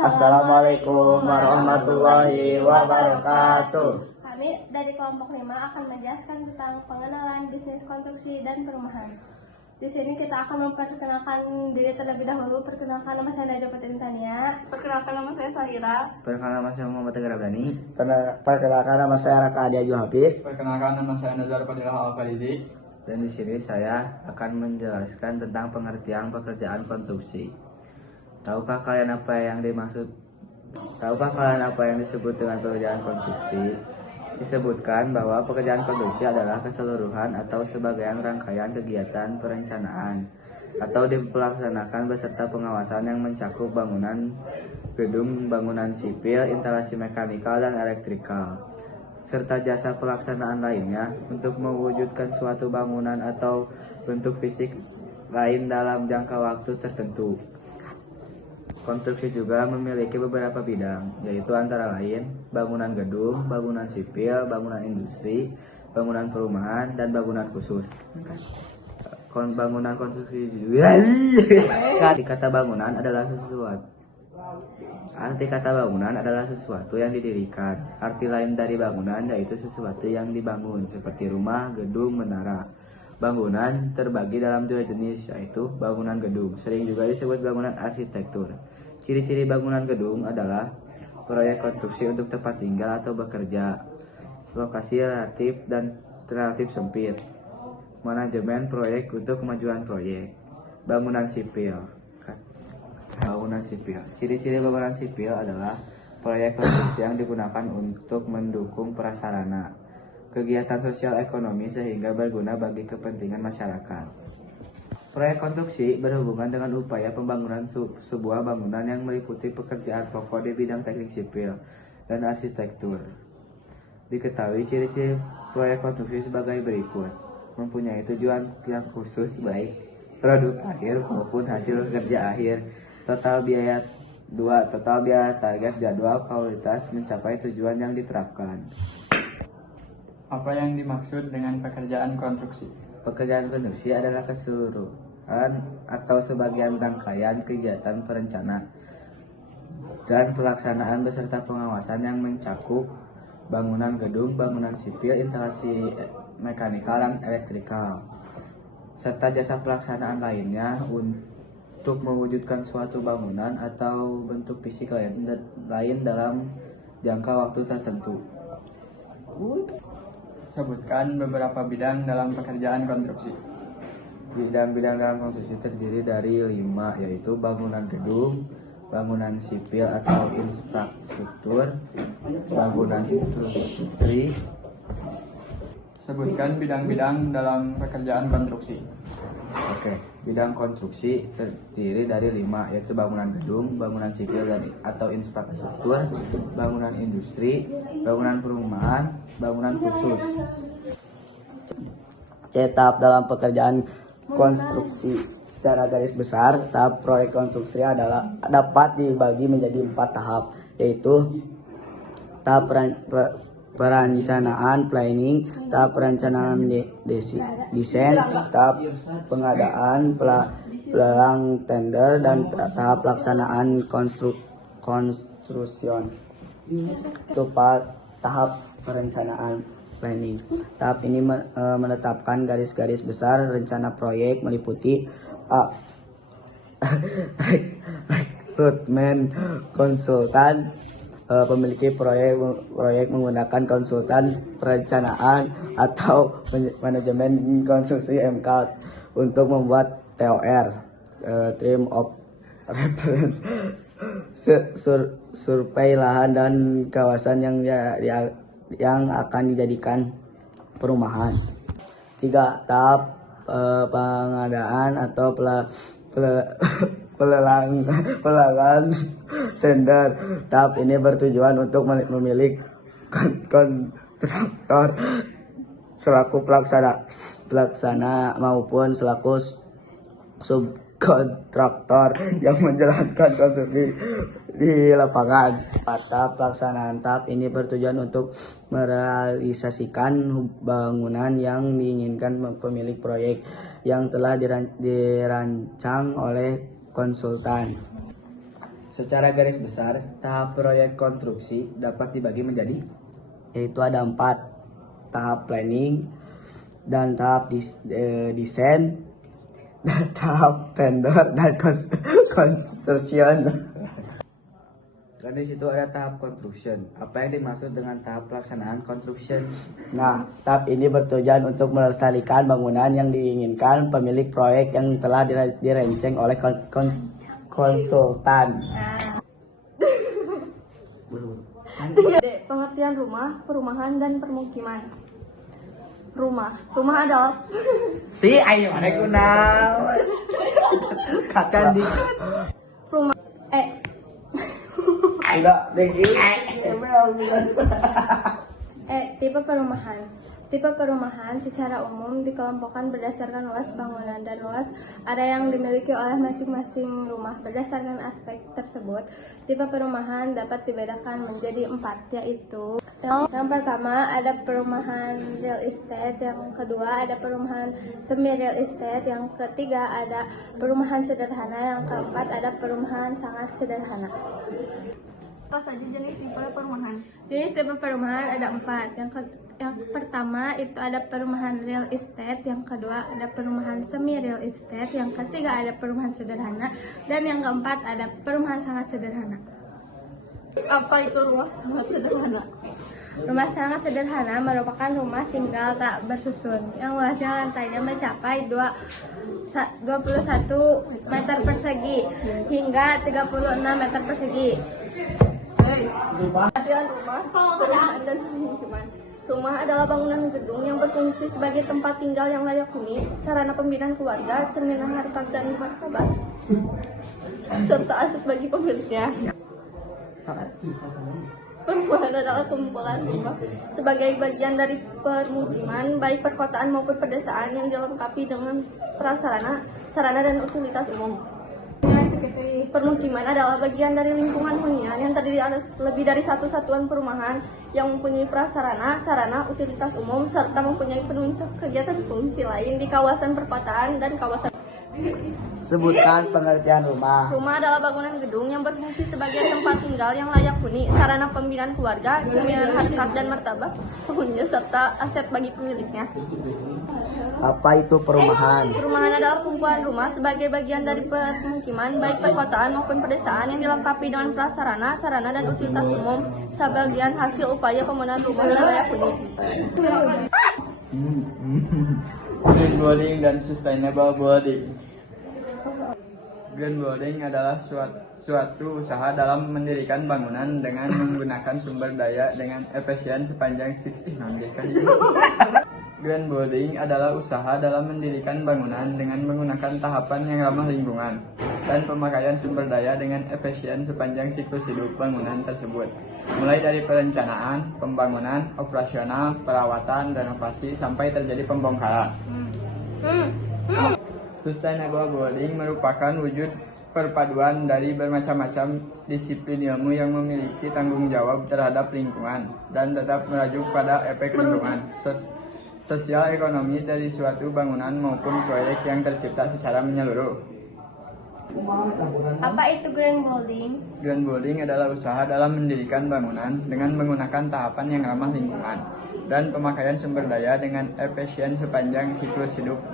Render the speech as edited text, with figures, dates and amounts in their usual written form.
Assalamualaikum warahmatullahi wabarakatuh. Kami dari kelompok 5 akan menjelaskan tentang pengenalan bisnis konstruksi dan perumahan. Di sini kita akan memperkenalkan diri terlebih dahulu. Perkenalkan, nama saya Najwa Putri Tania. Perkenalkan, nama saya Sahira. Perkenalkan, nama saya Muhammad Tegar Abdani. Perkenalkan, nama saya Raka Adiaju Hafiz. Perkenalkan, nama saya Nazar Fadilah Al-Farizi. Dan di sini saya akan menjelaskan tentang pengertian pekerjaan konstruksi. Tahukah kalian apa yang disebut dengan pekerjaan konstruksi? Disebutkan bahwa pekerjaan konstruksi adalah keseluruhan atau sebagian rangkaian kegiatan perencanaan atau dipelaksanakan beserta pengawasan yang mencakup bangunan gedung, bangunan sipil, instalasi mekanikal dan elektrikal, serta jasa pelaksanaan lainnya untuk mewujudkan suatu bangunan atau bentuk fisik lain dalam jangka waktu tertentu. Konstruksi juga memiliki beberapa bidang, yaitu antara lain bangunan gedung, bangunan sipil, bangunan industri, bangunan perumahan, dan bangunan khusus. Bangunan konstruksi juga. Arti kata bangunan adalah sesuatu yang didirikan. Arti lain dari bangunan yaitu sesuatu yang dibangun, seperti rumah, gedung, menara. Bangunan terbagi dalam dua jenis, yaitu bangunan gedung, sering juga disebut bangunan arsitektur. Ciri-ciri bangunan gedung adalah proyek konstruksi untuk tempat tinggal atau bekerja, lokasi relatif sempit, manajemen proyek untuk kemajuan proyek. Bangunan sipil. Ciri-ciri bangunan sipil adalah proyek konstruksi yang digunakan untuk mendukung prasarana, kegiatan sosial ekonomi sehingga berguna bagi kepentingan masyarakat. Proyek konstruksi berhubungan dengan upaya pembangunan sebuah bangunan yang meliputi pekerjaan pokok di bidang teknik sipil dan arsitektur. Diketahui ciri-ciri proyek konstruksi sebagai berikut: mempunyai tujuan yang khusus baik produk akhir maupun hasil kerja akhir. Total biaya target jadwal kualitas mencapai tujuan yang diterapkan. Apa yang dimaksud dengan pekerjaan konstruksi? Pekerjaan konstruksi adalah keseluruhan atau sebagian rangkaian kegiatan perencanaan dan pelaksanaan beserta pengawasan yang mencakup bangunan gedung, bangunan sipil, instalasi mekanikal dan elektrikal, serta jasa pelaksanaan lainnya untuk mewujudkan suatu bangunan atau bentuk fisik lain dalam jangka waktu tertentu. Sebutkan beberapa bidang dalam pekerjaan konstruksi. Bidang-bidang dalam konstruksi terdiri dari 5, yaitu bangunan gedung, bangunan sipil atau infrastruktur, bangunan industri. Sebutkan bidang-bidang dalam pekerjaan konstruksi. Bidang konstruksi terdiri dari 5, yaitu bangunan gedung, bangunan sipil atau infrastruktur, bangunan industri, bangunan perumahan, bangunan khusus. Tahap dalam pekerjaan konstruksi secara garis besar, tahap proyek konstruksi dapat dibagi menjadi 4 tahap, yaitu tahap perencanaan planning, tahap perencanaan desain, tahap pengadaan pelelang tender, dan tahap pelaksanaan konstruksi. Itu tahap perencanaan planning. Tahap ini menetapkan garis-garis besar rencana proyek, meliputi rekrutmen konsultan, pemiliki proyek menggunakan konsultan perencanaan atau manajemen konstruksi MK untuk membuat TOR, Term of Reference, survei lahan dan kawasan yang akan dijadikan perumahan. 3. Tahap pengadaan atau pelelangan tender. Tahap ini bertujuan untuk memilih kontraktor selaku pelaksana maupun selaku subkontraktor yang menjalankan konstruksi di lapangan. Tahap pelaksanaan. Tahap ini bertujuan untuk merealisasikan bangunan yang diinginkan pemilik proyek yang telah dirancang oleh konsultan. Secara garis besar, tahap proyek konstruksi dapat dibagi menjadi yaitu ada 4 tahap planning dan tahap desain dan tahap vendor dan construction. kan di situ ada tahap construction. Apa yang dimaksud dengan tahap pelaksanaan construction? Nah, tahap ini bertujuan untuk melestarikan bangunan yang diinginkan pemilik proyek yang telah dirancang oleh konsultan. Pengertian rumah, perumahan, dan permukiman. Rumah adalah Ayo mana kunal. Candi. rumah. Enggak, Tipe perumahan. Tipe perumahan secara umum dikelompokkan berdasarkan luas bangunan dan luas area yang dimiliki oleh masing-masing rumah. Berdasarkan aspek tersebut, tipe perumahan dapat dibedakan menjadi 4, yaitu yang pertama ada perumahan real estate, yang kedua ada perumahan semi real estate, yang ketiga ada perumahan sederhana, yang keempat ada perumahan sangat sederhana. Apa saja jenis tipe perumahan? Jenis tipe perumahan ada 4. Yang pertama itu ada perumahan real estate, yang kedua ada perumahan semi real estate, yang ketiga ada perumahan sederhana, dan yang keempat ada perumahan sangat sederhana. Apa itu rumah sangat sederhana? Rumah sangat sederhana merupakan rumah tinggal tak bersusun yang luasnya lantainya mencapai 21 meter persegi hingga 36 meter persegi. Pengertian rumah, perumahan, dan permukiman. Rumah adalah bangunan gedung yang berfungsi sebagai tempat tinggal yang layak huni, sarana pembinaan keluarga, cerminan harkat dan martabat, serta aset bagi pemiliknya. Perumahan adalah kumpulan rumah sebagai bagian dari permukiman, baik perkotaan maupun pedesaan, yang dilengkapi dengan prasarana, sarana, dan utilitas umum. Permukiman adalah bagian dari lingkungan hunian yang terdiri atas lebih dari satu satuan perumahan yang mempunyai prasarana, sarana, utilitas umum, serta mempunyai penunjuk kegiatan fungsi lain di kawasan perkotaan dan kawasan. Sebutkan pengertian rumah. Rumah adalah bangunan gedung yang berfungsi sebagai tempat tinggal yang layak huni, sarana pembinaan keluarga, cerminan harkat dan martabat penghuninya, serta aset bagi pemiliknya. Apa itu perumahan? Perumahan adalah kumpulan rumah sebagai bagian dari permukiman, baik perkotaan maupun pedesaan, yang dilengkapi dengan prasarana, sarana, dan utilitas umum sebagian hasil upaya pembangunan rumah yang layak huni. Green building dan sustainable building. Green building adalah suatu usaha dalam mendirikan bangunan dengan menggunakan sumber daya dengan efisien sepanjang 60 Green building adalah usaha dalam mendirikan bangunan dengan menggunakan tahapan yang ramah lingkungan dan pemakaian sumber daya dengan efisien sepanjang siklus hidup bangunan tersebut, mulai dari perencanaan, pembangunan, operasional, perawatan, renovasi, sampai terjadi pembongkaran. Sustainable building merupakan wujud perpaduan dari bermacam-macam disiplin ilmu yang memiliki tanggung jawab terhadap lingkungan dan tetap merujuk pada efek lingkungan, sosial ekonomi dari suatu bangunan maupun proyek yang tercipta secara menyeluruh. Apa itu green building? Green building adalah usaha dalam mendirikan bangunan dengan menggunakan tahapan yang ramah lingkungan dan pemakaian sumber daya dengan efisien sepanjang siklus hidup